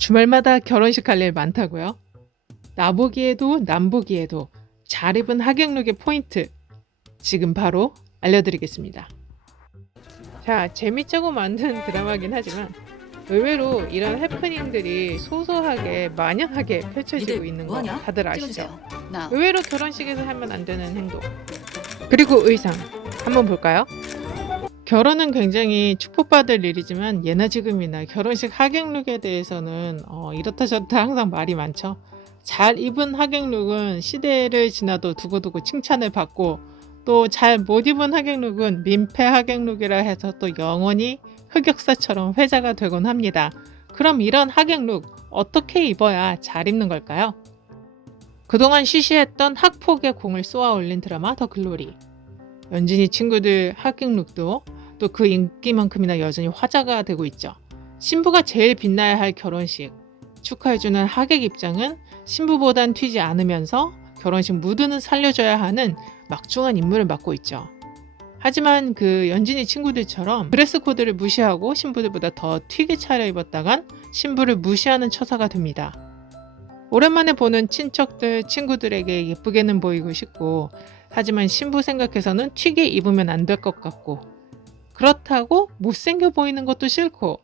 주말마다 결혼식 할 일 많다고요? 나보기에도 남보기에도 잘 입은 하객룩의 포인트 지금 바로 알려드리겠습니다. 자, 재밌자고 만든 드라마긴 하지만 의외로 이런 해프닝들이 소소하게 만연하게 펼쳐지고 있는 거 다들 아시죠? 의외로 결혼식에서 하면 안 되는 행동. 그리고 의상 한번 볼까요? 결혼은 굉장히 축복받을 일이지만 예나 지금이나 결혼식 하객룩에 대해서는 이렇다 저렇다 항상 말이 많죠. 잘 입은 하객룩은 시대를 지나도 두고두고 칭찬을 받고, 또 잘 못 입은 하객룩은 민폐 하객룩이라 해서 또 영원히 흑역사처럼 회자가 되곤 합니다. 그럼 이런 하객룩 어떻게 입어야 잘 입는 걸까요? 그동안 시시했던 학폭의 공을 쏘아 올린 드라마 더 글로리. 연진이 친구들 하객룩도 또 그 인기만큼이나 여전히 화제가 되고 있죠. 신부가 제일 빛나야 할 결혼식, 축하해주는 하객 입장은 신부보단 튀지 않으면서 결혼식 무드는 살려줘야 하는 막중한 임무를 맡고 있죠. 하지만 그 연진이 친구들처럼 드레스 코드를 무시하고 신부들보다 더 튀게 차려입었다간 신부를 무시하는 처사가 됩니다. 오랜만에 보는 친척들, 친구들에게 예쁘게는 보이고 싶고, 하지만 신부 생각해서는 튀게 입으면 안 될 것 같고, 그렇다고 못생겨 보이는 것도 싫고,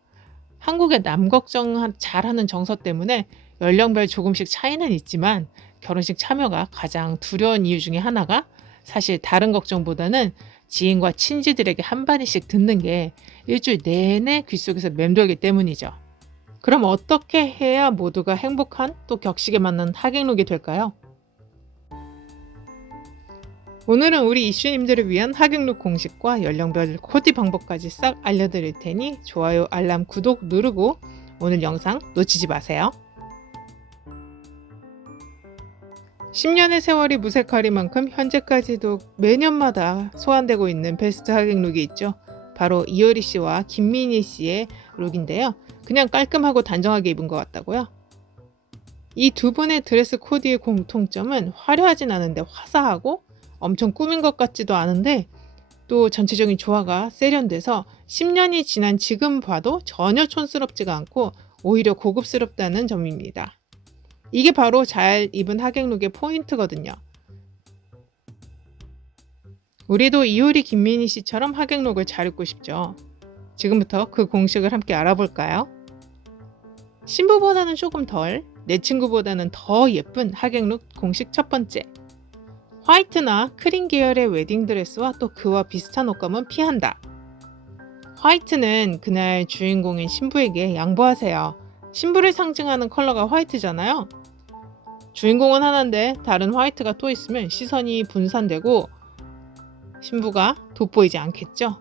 한국의 남 걱정 잘하는 정서 때문에 연령별 조금씩 차이는 있지만 결혼식 참여가 가장 두려운 이유 중에 하나가 사실 다른 걱정보다는 지인과 친지들에게 한 마디씩 듣는 게 일주일 내내 귓속에서 맴돌기 때문이죠. 그럼 어떻게 해야 모두가 행복한 또 격식에 맞는 하객룩이 될까요? 오늘은 우리 이슈님들을 위한 하객룩 공식과 연령별 코디 방법까지 싹 알려드릴 테니 좋아요, 알람, 구독 누르고 오늘 영상 놓치지 마세요. 10년의 세월이 무색하리만큼 현재까지도 매년마다 소환되고 있는 베스트 하객룩이 있죠. 바로 이효리 씨와 김민희 씨의 룩인데요. 그냥 깔끔하고 단정하게 입은 것 같다고요? 이 두 분의 드레스 코디의 공통점은 화려하진 않은데 화사하고 엄청 꾸민 것 같지도 않은데 또 전체적인 조화가 세련돼서 10년이 지난 지금 봐도 전혀 촌스럽지가 않고 오히려 고급스럽다는 점입니다. 이게 바로 잘 입은 하객룩의 포인트거든요. 우리도 이효리 김민희 씨처럼 하객룩을 잘 입고 싶죠. 지금부터 그 공식을 함께 알아볼까요? 신부보다는 조금 덜, 내 친구보다는 더 예쁜 하객룩 공식 첫 번째. 화이트나 크림 계열의 웨딩드레스와 또 그와 비슷한 옷감은 피한다. 화이트는 그날 주인공인 신부에게 양보하세요. 신부를 상징하는 컬러가 화이트잖아요. 주인공은 하나인데 다른 화이트가 또 있으면 시선이 분산되고 신부가 돋보이지 않겠죠.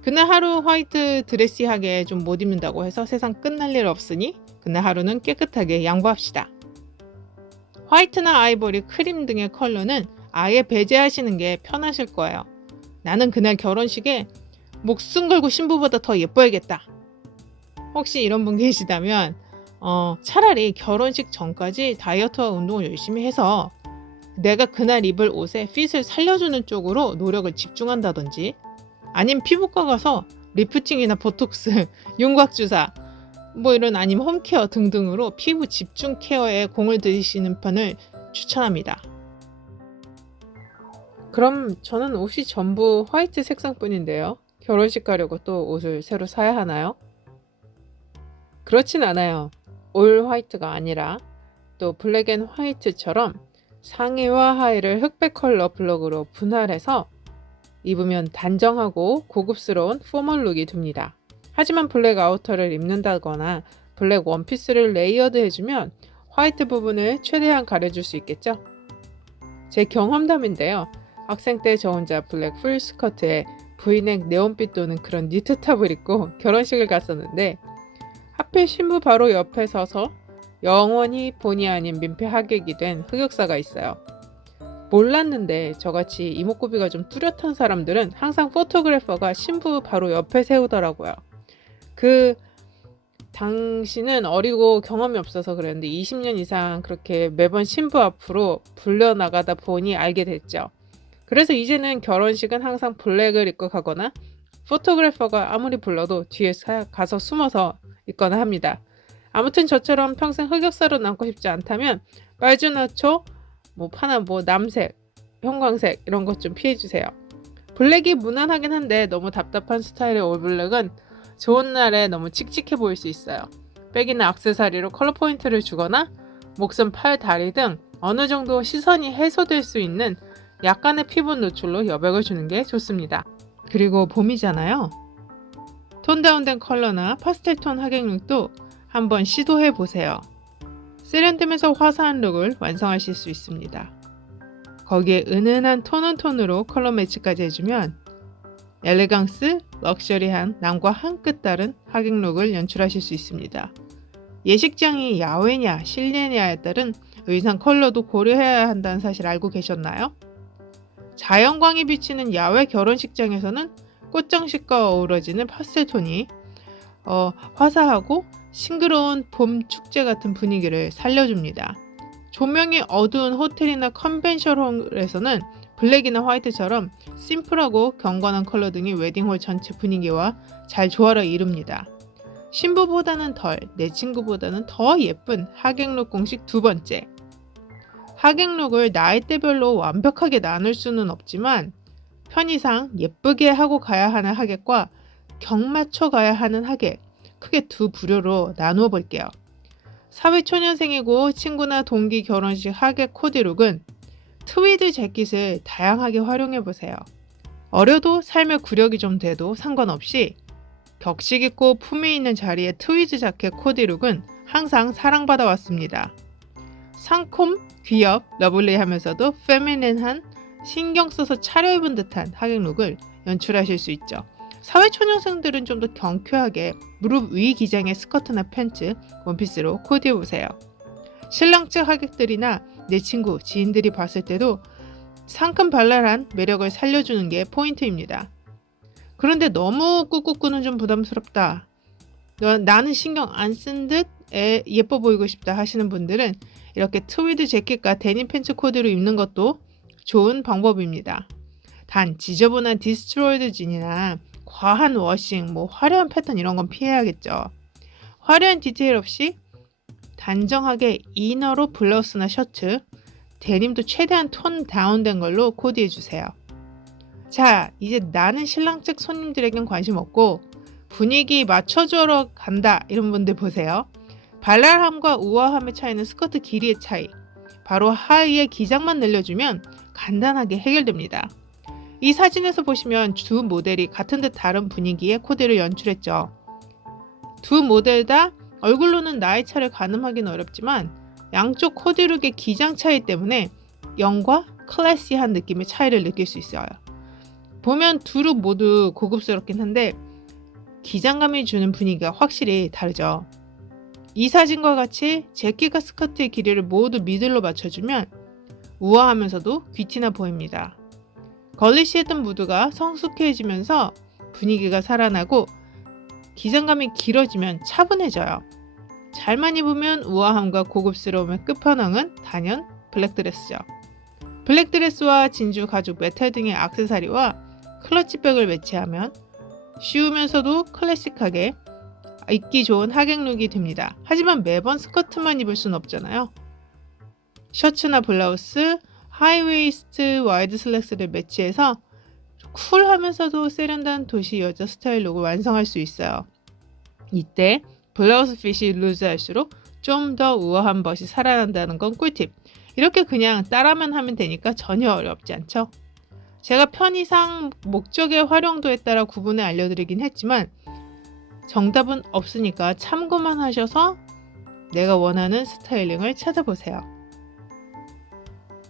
그날 하루 화이트 드레시하게 좀 못 입는다고 해서 세상 끝날 일 없으니 그날 하루는 깨끗하게 양보합시다. 화이트나 아이보리, 크림 등의 컬러는 아예 배제하시는 게 편하실 거예요. 나는 그날 결혼식에 목숨 걸고 신부보다 더 예뻐야겠다. 혹시 이런 분 계시다면 차라리 결혼식 전까지 다이어트와 운동을 열심히 해서 내가 그날 입을 옷의 핏을 살려주는 쪽으로 노력을 집중한다든지, 아니면 피부과 가서 리프팅이나 보톡스, 윤곽주사 이런 아니면 홈케어 등등으로 피부 집중 케어에 공을 들이시는 편을 추천합니다. 그럼 저는 옷이 전부 화이트 색상뿐인데요. 결혼식 가려고 또 옷을 새로 사야 하나요? 그렇진 않아요. 올 화이트가 아니라 또 블랙 앤 화이트처럼 상의와 하의를 흑백 컬러 블럭으로 분할해서 입으면 단정하고 고급스러운 포멀 룩이 됩니다. 하지만 블랙 아우터를 입는다거나 블랙 원피스를 레이어드 해주면 화이트 부분을 최대한 가려줄 수 있겠죠? 제 경험담인데요. 학생 때 저 혼자 블랙 풀 스커트에 브이넥 네온빛 도는 그런 니트탑을 입고 결혼식을 갔었는데, 하필 신부 바로 옆에 서서 영원히 본의 아닌 민폐 하객이 된 흑역사가 있어요. 몰랐는데 저같이 이목구비가 좀 뚜렷한 사람들은 항상 포토그래퍼가 신부 바로 옆에 세우더라고요. 그 당시는 어리고 경험이 없어서 그랬는데 20년 이상 그렇게 매번 신부 앞으로 불려나가다 보니 알게 됐죠. 그래서 이제는 결혼식은 항상 블랙을 입고 가거나 포토그래퍼가 아무리 불러도 뒤에 가서 숨어서 있거나 합니다. 아무튼 저처럼 평생 흑역사로 남고 싶지 않다면 빨주노초, 파나 남색, 형광색 이런 것 좀 피해주세요. 블랙이 무난하긴 한데 너무 답답한 스타일의 올블랙은 좋은 날에 너무 칙칙해 보일 수 있어요. 백이나 액세서리로 컬러 포인트를 주거나 목선, 팔, 다리 등 어느 정도 시선이 해소될 수 있는 약간의 피부 노출로 여백을 주는 게 좋습니다. 그리고 봄이잖아요. 톤 다운된 컬러나 파스텔 톤 하객룩도 한번 시도해 보세요. 세련되면서 화사한 룩을 완성하실 수 있습니다. 거기에 은은한 톤온톤으로 컬러 매치까지 해주면 엘레강스, 럭셔리한 남과 한 끗 다른 하객룩을 연출하실 수 있습니다. 예식장이 야외냐 실내냐에 따른 의상 컬러도 고려해야 한다는 사실 알고 계셨나요? 자연광이 비치는 야외 결혼식장에서는 꽃장식과 어우러지는 파스텔 톤이 화사하고 싱그러운 봄 축제 같은 분위기를 살려줍니다. 조명이 어두운 호텔이나 컨벤션홀에서는 블랙이나 화이트처럼 심플하고 경건한 컬러 등이 웨딩홀 전체 분위기와 잘 조화를 이룹니다. 신부보다는 덜, 내 친구보다는 더 예쁜 하객룩 공식 두 번째. 하객룩을 나이대별로 완벽하게 나눌 수는 없지만 편의상 예쁘게 하고 가야 하는 하객과 경 맞춰 가야 하는 하객, 크게 두 부류로 나누어 볼게요. 사회초년생이고 친구나 동기 결혼식 하객 코디룩은 트위드 재킷을 다양하게 활용해 보세요. 어려도 삶의 구력이 좀 돼도 상관없이 격식 있고 품위 있는 자리에 트위드 자켓 코디룩은 항상 사랑받아 왔습니다. 상콤, 귀엽, 러블리하면서도 페미닌한 신경 써서 차려입은 듯한 하객룩을 연출하실 수 있죠. 사회초년생들은 좀 더 경쾌하게 무릎 위 기장의 스커트나 팬츠, 원피스로 코디해보세요. 신랑 측 하객들이나 내 친구, 지인들이 봤을 때도 상큼발랄한 매력을 살려주는 게 포인트입니다. 그런데 너무 꾹꾹꾸는 좀 부담스럽다. 나는 신경 안 쓴 듯 예뻐 보이고 싶다 하시는 분들은 이렇게 트위드 재킷과 데님 팬츠 코디로 입는 것도 좋은 방법입니다. 단 지저분한 디스트로이드 진이나 과한 워싱, 화려한 패턴 이런 건 피해야겠죠. 화려한 디테일 없이 단정하게 이너로 블라우스나 셔츠, 데님도 최대한 톤 다운된 걸로 코디해주세요. 자, 이제 나는 신랑 측 손님들에겐 관심 없고 분위기 맞춰주러 간다 이런 분들 보세요. 발랄함과 우아함의 차이는 스커트 길이의 차이. 바로 하의의 기장만 늘려주면 간단하게 해결됩니다. 이 사진에서 보시면 두 모델이 같은 듯 다른 분위기의 코디를 연출했죠. 두 모델 다 얼굴로는 나이 차를 가늠하기는 어렵지만 양쪽 코디룩의 기장 차이 때문에 영과 클래시한 느낌의 차이를 느낄 수 있어요. 보면 두 룩 모두 고급스럽긴 한데 기장감이 주는 분위기가 확실히 다르죠. 이 사진과 같이 재킷과 스커트의 길이를 모두 미들로 맞춰주면 우아하면서도 귀티나 보입니다. 걸리시했던 무드가 성숙해지면서 분위기가 살아나고 기장감이 길어지면 차분해져요. 잘만 입으면 우아함과 고급스러움의 끝판왕은 단연 블랙드레스죠. 블랙드레스와 진주, 가죽, 메탈 등의 액세서리와 클러치백을 매치하면 쉬우면서도 클래식하게 입기 좋은 하객룩이 됩니다. 하지만 매번 스커트만 입을 순 없잖아요. 셔츠나 블라우스, 하이웨이스트, 와이드 슬랙스를 매치해서 쿨하면서도 세련된 도시 여자 스타일 룩을 완성할 수 있어요. 이때 블라우스 핏이 루즈할수록 좀 더 우아한 멋이 살아난다는 건 꿀팁. 이렇게 그냥 따라만 하면 되니까 전혀 어렵지 않죠? 제가 편의상 목적의 활용도에 따라 구분해 알려드리긴 했지만 정답은 없으니까 참고만 하셔서 내가 원하는 스타일링을 찾아보세요.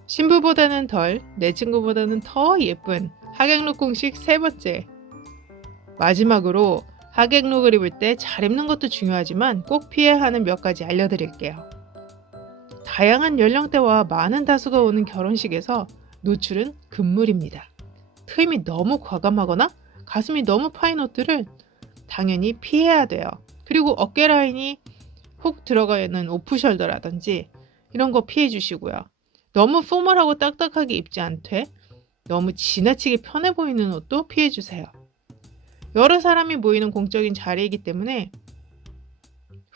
신부보다는 덜, 내 친구보다는 더 예쁜 하객룩 공식 세 번째. 마지막으로 하객룩을 입을 때 잘 입는 것도 중요하지만 꼭 피해야 하는 몇 가지 알려드릴게요. 다양한 연령대와 많은 다수가 오는 결혼식에서 노출은 금물입니다. 트임이 너무 과감하거나 가슴이 너무 파인 옷들은 당연히 피해야 돼요. 그리고 어깨 라인이 훅 들어가 있는 오프숄더라든지 이런 거 피해 주시고요. 너무 포멀하고 딱딱하게 입지 않되 너무 지나치게 편해 보이는 옷도 피해 주세요. 여러 사람이 모이는 공적인 자리이기 때문에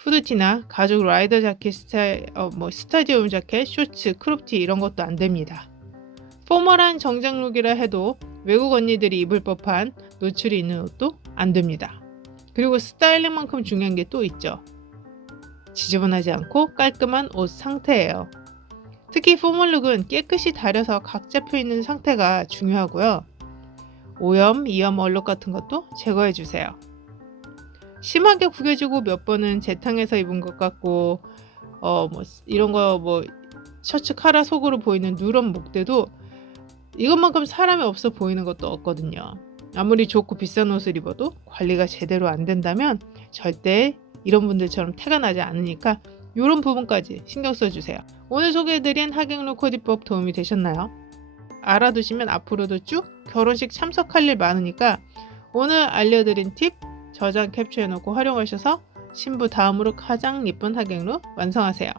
후드티나 가죽 라이더 자켓 스타일, 스타디움 자켓, 쇼츠, 크롭티 이런 것도 안 됩니다. 포멀한 정장 룩이라 해도 외국 언니들이 입을 법한 노출이 있는 옷도 안 됩니다. 그리고 스타일링만큼 중요한 게 또 있죠. 지저분하지 않고 깔끔한 옷 상태예요. 특히 포멀룩은 깨끗이 다려서 각 잡혀 있는 상태가 중요하고요. 오염, 이염, 얼룩 같은 것도 제거해 주세요. 심하게 구겨지고 몇 번은 재탕해서 입은 것 같고 이런 거 셔츠 카라 속으로 보이는 누런 목대도 이것만큼 사람이 없어 보이는 것도 없거든요. 아무리 좋고 비싼 옷을 입어도 관리가 제대로 안 된다면 절대 이런 분들처럼 태가 나지 않으니까 이런 부분까지 신경 써주세요. 오늘 소개해드린 하객룩 코디법 도움이 되셨나요? 알아두시면 앞으로도 쭉 결혼식 참석할 일 많으니까 오늘 알려드린 팁 저장 캡처해놓고 활용하셔서 신부 다음으로 가장 예쁜 하객룩 완성하세요.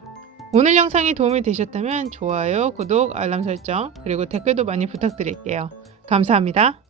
오늘 영상이 도움이 되셨다면 좋아요, 구독, 알람 설정 그리고 댓글도 많이 부탁드릴게요. 감사합니다.